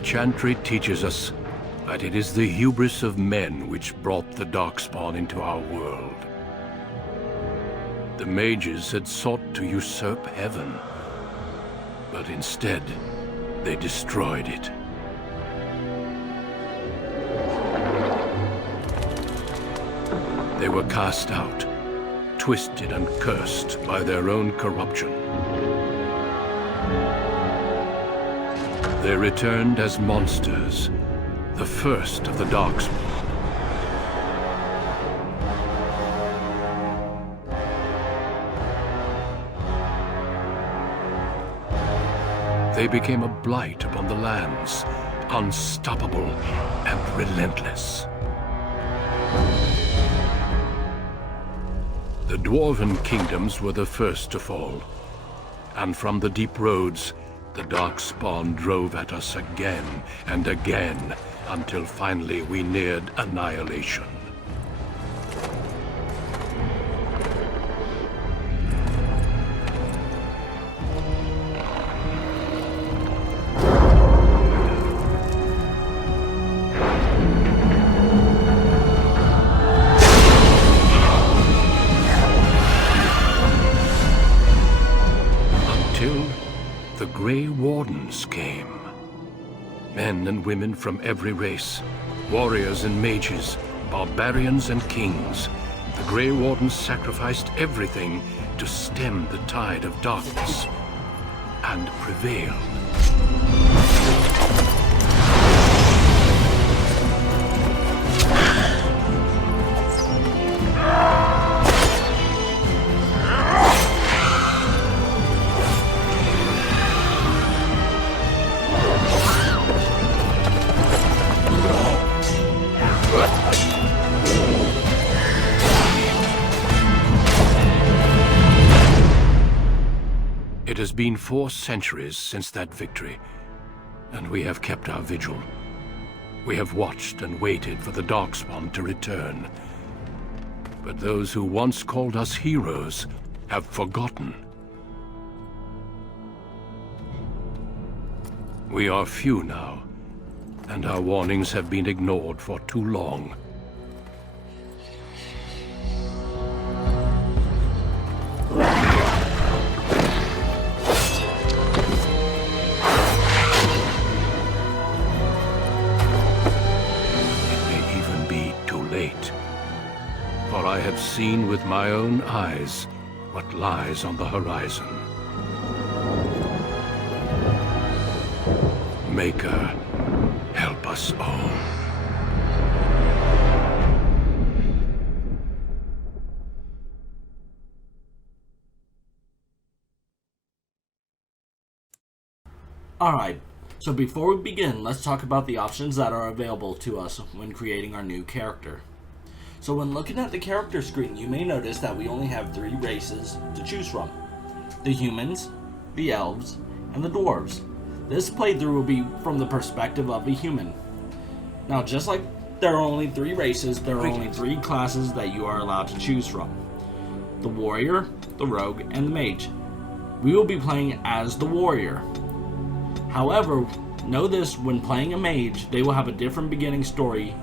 The Chantry teaches us that it is the hubris of men which brought the Darkspawn into our world. The mages had sought to usurp heaven, but instead, they destroyed it. They were cast out, twisted and cursed by their own corruption. They returned as monsters, the first of the Darkspawn. They became a blight upon the lands, unstoppable and relentless. The Dwarven kingdoms were the first to fall, and from the deep roads, the Darkspawn drove at us again and again, until finally we neared annihilation. The Grey Wardens came. Men and women from every race, warriors and mages, barbarians and kings. The Grey Wardens sacrificed everything to stem the tide of darkness, and prevailed. It has been 4 centuries since that victory, and we have kept our vigil. We have watched and waited for the Darkspawn to return. But those who once called us heroes have forgotten. We are few now, and our warnings have been ignored for too long. For I have seen with my own eyes what lies on the horizon. Maker, help us all. Alright, so before we begin, let's talk about the options that are available to us when creating our new character. So when looking at the character screen, you may notice that we only have 3 races to choose from. The humans, the elves, and the dwarves. This playthrough will be from the perspective of a human. Now, just like there are only 3 races, there are only 3 classes that you are allowed to choose from. The warrior, the rogue, and the mage. We will be playing as the warrior. However, know this, when playing a mage, they will have a different beginning story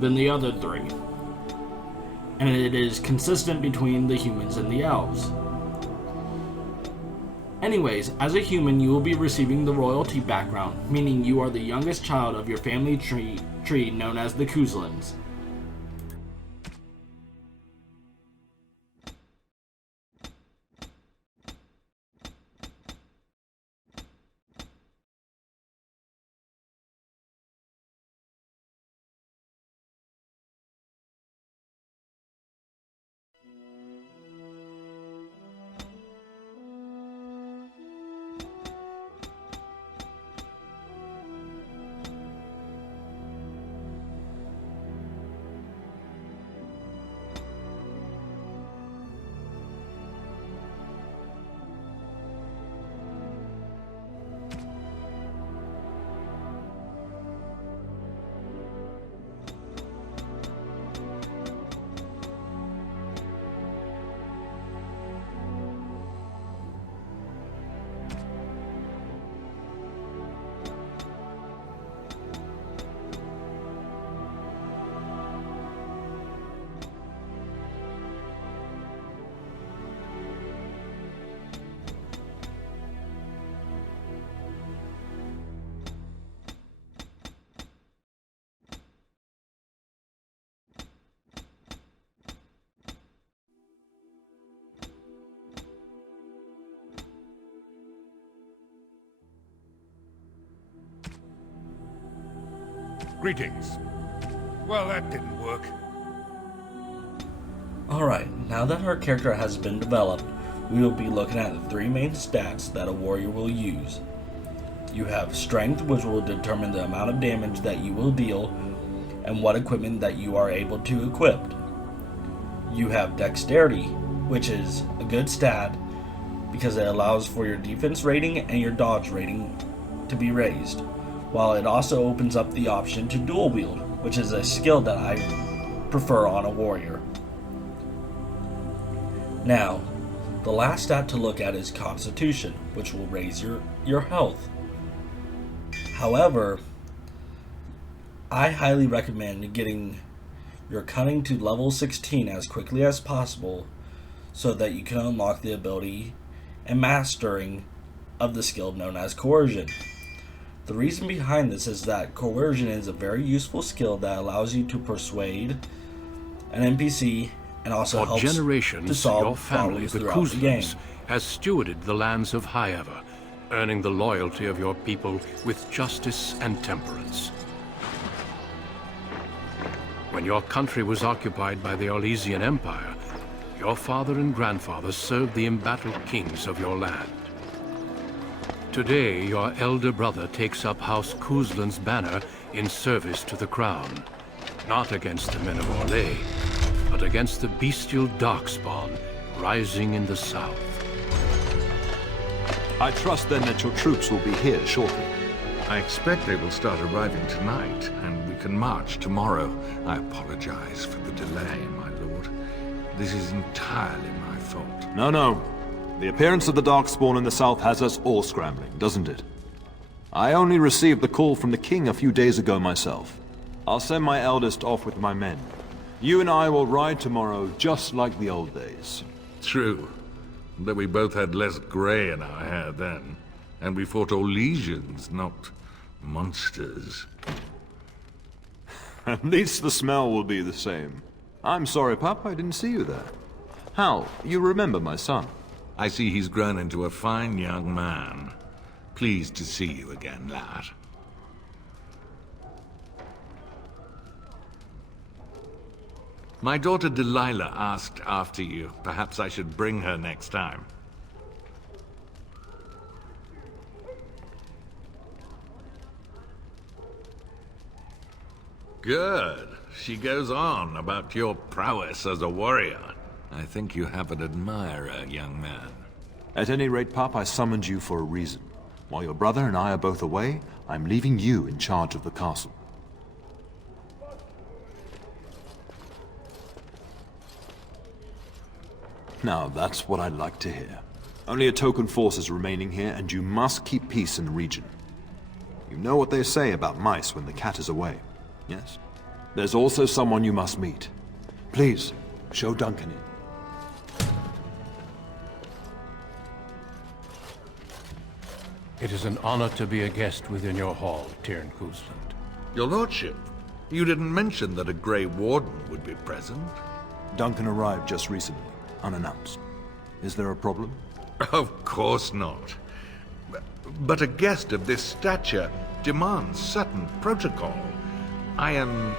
than the other 3. And it is consistent between the humans and the elves. Anyways, as a human, you will be receiving the royalty background, meaning you are the youngest child of your family tree known as the Kuzlins. Greetings. Well, that didn't work. Alright, now that our character has been developed, we will be looking at the 3 main stats that a warrior will use. You have strength, which will determine the amount of damage that you will deal and what equipment that you are able to equip. You have dexterity, which is a good stat because it allows for your defense rating and your dodge rating to be raised, while it also opens up the option to dual wield, which is a skill that I prefer on a warrior. Now, the last stat to look at is Constitution, which will raise your health. However, I highly recommend getting your Cunning to level 16 as quickly as possible so that you can unlock the ability and mastering of the skill known as Coercion. The reason behind this is that Coercion is a very useful skill that allows you to persuade an NPC and also For helps generations, to solve your family, problems the throughout the game. Kuzlans, has stewarded the lands of Highever, earning the loyalty of your people with justice and temperance. When your country was occupied by the Orlesian Empire, your father and grandfather served the embattled kings of your land. Today, your elder brother takes up House Kuzlan's banner in service to the crown, not against the men of Orlais, but against the bestial Darkspawn rising in the south. I trust then that your troops will be here shortly. I expect they will start arriving tonight, and we can march tomorrow. I apologize for the delay, my lord. This is entirely my fault. No. The appearance of the Darkspawn in the south has us all scrambling, doesn't it? I only received the call from the king a few days ago myself. I'll send my eldest off with my men. You and I will ride tomorrow just like the old days. True. Though we both had less grey in our hair then. And we fought Orlesians, not monsters. At least the smell will be the same. I'm sorry, Pup, I didn't see you there. Hal, you remember my son? I see he's grown into a fine young man. Pleased to see you again, lad. My daughter Delilah asked after you. Perhaps I should bring her next time. Good. She goes on about your prowess as a warrior. I think you have an admirer, young man. At any rate, Pup, I summoned you for a reason. While your brother and I are both away, I'm leaving you in charge of the castle. Now, that's what I'd like to hear. Only a token force is remaining here, and you must keep peace in the region. You know what they say about mice when the cat is away, yes? There's also someone you must meet. Please, show Duncan in. It is an honor to be a guest within your hall, Tyrn Kuzland. Your lordship, you didn't mention that a Grey Warden would be present. Duncan arrived just recently, unannounced. Is there a problem? Of course not. But a guest of this stature demands certain protocol. I am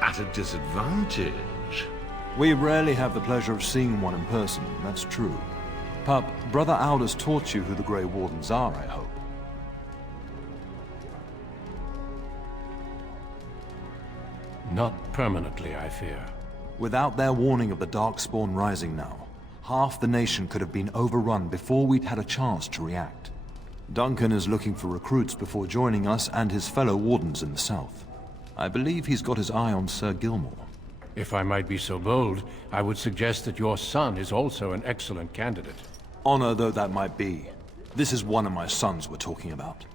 at a disadvantage. We rarely have the pleasure of seeing one in person, that's true. Pup, Brother Aldous taught you who the Grey Wardens are, I hope. Not permanently, I fear. Without their warning of the Darkspawn rising now, half the nation could have been overrun before we'd had a chance to react. Duncan is looking for recruits before joining us and his fellow Wardens in the south. I believe he's got his eye on Sir Gilmore. If I might be so bold, I would suggest that your son is also an excellent candidate. Honor though that might be, this is one of my sons we're talking about.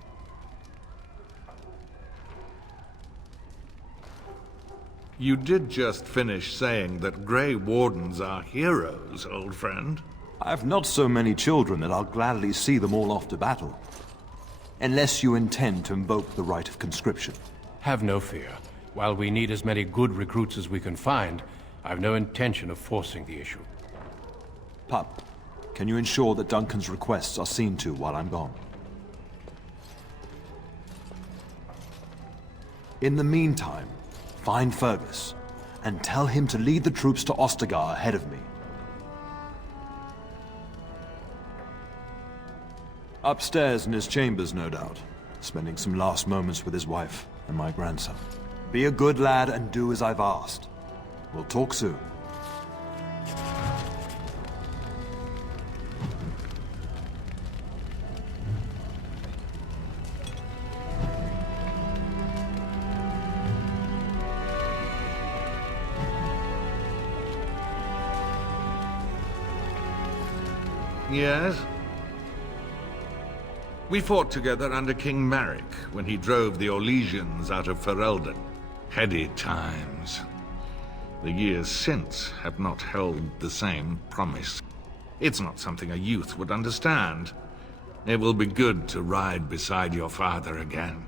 You did just finish saying that Grey Wardens are heroes, old friend. I've not so many children that I'll gladly see them all off to battle. Unless you intend to invoke the right of conscription. Have no fear. While we need as many good recruits as we can find, I've no intention of forcing the issue. Pup, can you ensure that Duncan's requests are seen to while I'm gone? In the meantime, find Fergus, and tell him to lead the troops to Ostagar ahead of me. Upstairs in his chambers, no doubt, spending some last moments with his wife and my grandson. Be a good lad and do as I've asked. We'll talk soon. Yes? We fought together under King Maric when he drove the Orlesians out of Ferelden. Heady times. The years since have not held the same promise. It's not something a youth would understand. It will be good to ride beside your father again.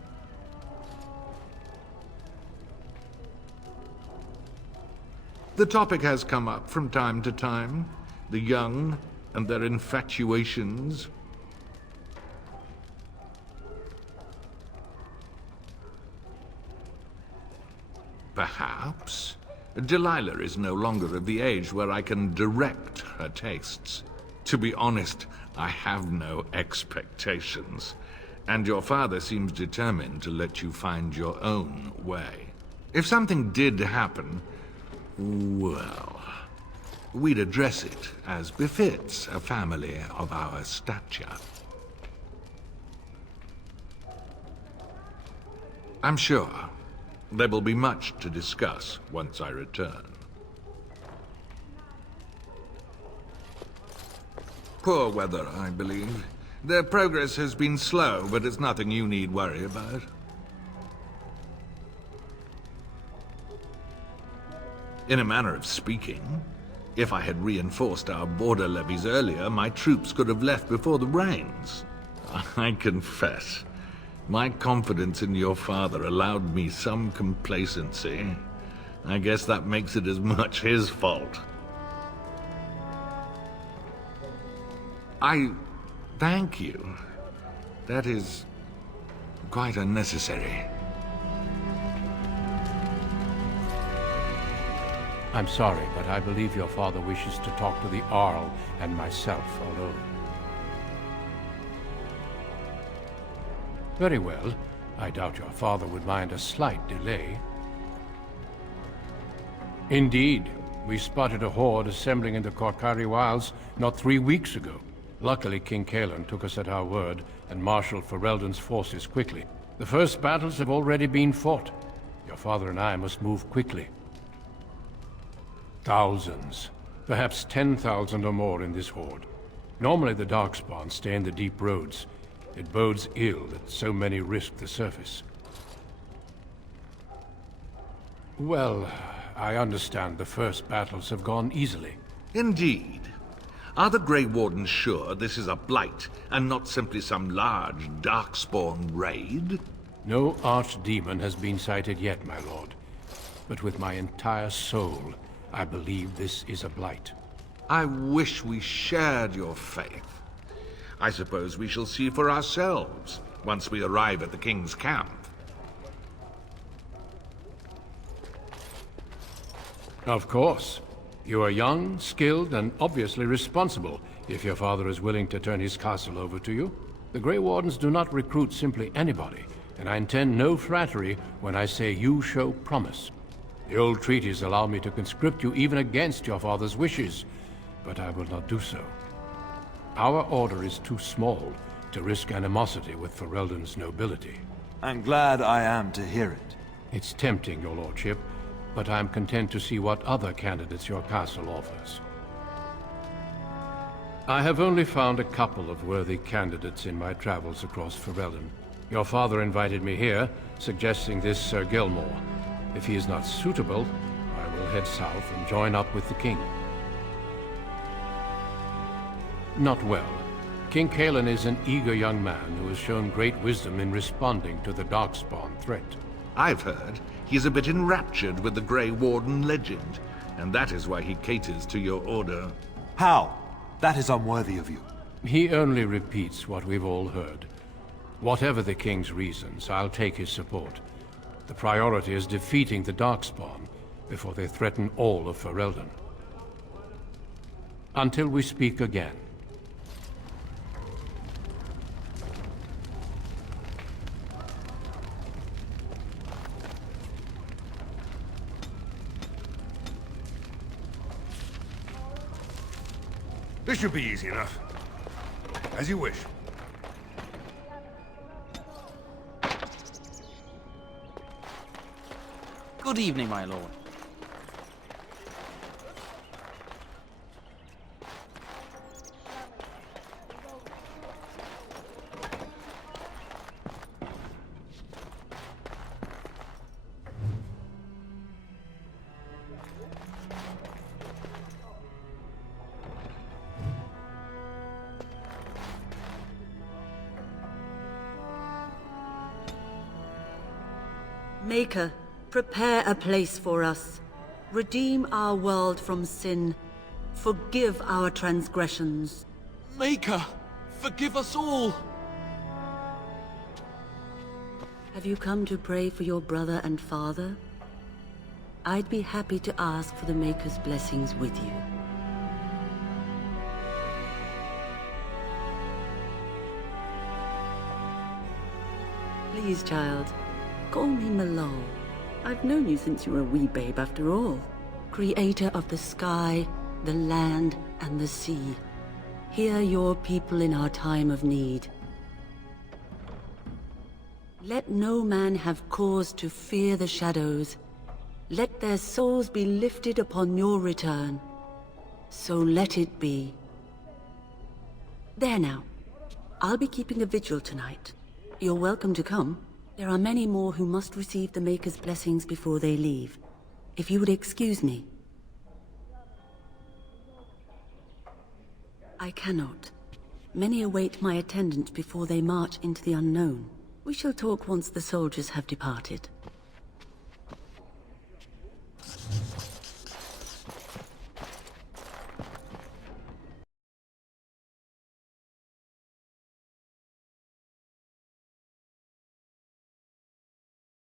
The topic has come up from time to time. The young and their infatuations. Perhaps. Delilah is no longer of the age where I can direct her tastes. To be honest, I have no expectations. And your father seems determined to let you find your own way. If something did happen, well, we'd address it as befits a family of our stature. I'm sure there will be much to discuss once I return. Poor weather, I believe. Their progress has been slow, but it's nothing you need worry about. In a manner of speaking, if I had reinforced our border levies earlier, my troops could have left before the rains. I confess, my confidence in your father allowed me some complacency. I guess that makes it as much his fault. I thank you. That is quite unnecessary. I'm sorry, but I believe your father wishes to talk to the Arl and myself alone. Very well. I doubt your father would mind a slight delay. Indeed. We spotted a horde assembling in the Korcari Wilds not 3 weeks ago. Luckily, King Cailan took us at our word and marshaled Ferelden's forces quickly. The first battles have already been fought. Your father and I must move quickly. Thousands. Perhaps 10,000 or more in this horde. Normally the Darkspawn stay in the deep roads. It bodes ill that so many risk the surface. Well, I understand the first battles have gone easily. Indeed. Are the Grey Wardens sure this is a blight, and not simply some large Darkspawn raid? No archdemon has been sighted yet, my lord. But with my entire soul, I believe this is a blight. I wish we shared your faith. I suppose we shall see for ourselves once we arrive at the King's camp. Of course. You are young, skilled, and obviously responsible, if your father is willing to turn his castle over to you. The Grey Wardens do not recruit simply anybody, and I intend no flattery when I say you show promise. The old treaties allow me to conscript you even against your father's wishes, but I will not do so. Our order is too small to risk animosity with Ferelden's nobility. I'm glad I am to hear it. It's tempting, your lordship, but I'm content to see what other candidates your castle offers. I have only found a couple of worthy candidates in my travels across Ferelden. Your father invited me here, suggesting this Sir Gilmore. If he is not suitable, I will head south and join up with the king. Not well. King Cailan is an eager young man who has shown great wisdom in responding to the Darkspawn threat. I've heard he's a bit enraptured with the Grey Warden legend, and that is why he caters to your order. How? That is unworthy of you. He only repeats what we've all heard. Whatever the king's reasons, I'll take his support. The priority is defeating the Darkspawn before they threaten all of Ferelden. Until we speak again. This should be easy enough. As you wish. Good evening, my lord. Maker, prepare a place for us. Redeem our world from sin. Forgive our transgressions. Maker, forgive us all! Have you come to pray for your brother and father? I'd be happy to ask for the Maker's blessings with you. Please, child. Call me Malol. I've known you since you were a wee babe after all. Creator of the sky, the land, and the sea. Hear your people in our time of need. Let no man have cause to fear the shadows. Let their souls be lifted upon your return. So let it be. There now. I'll be keeping a vigil tonight. You're welcome to come. There are many more who must receive the Maker's blessings before they leave. If you would excuse me. I cannot. Many await my attendance before they march into the unknown. We shall talk once the soldiers have departed.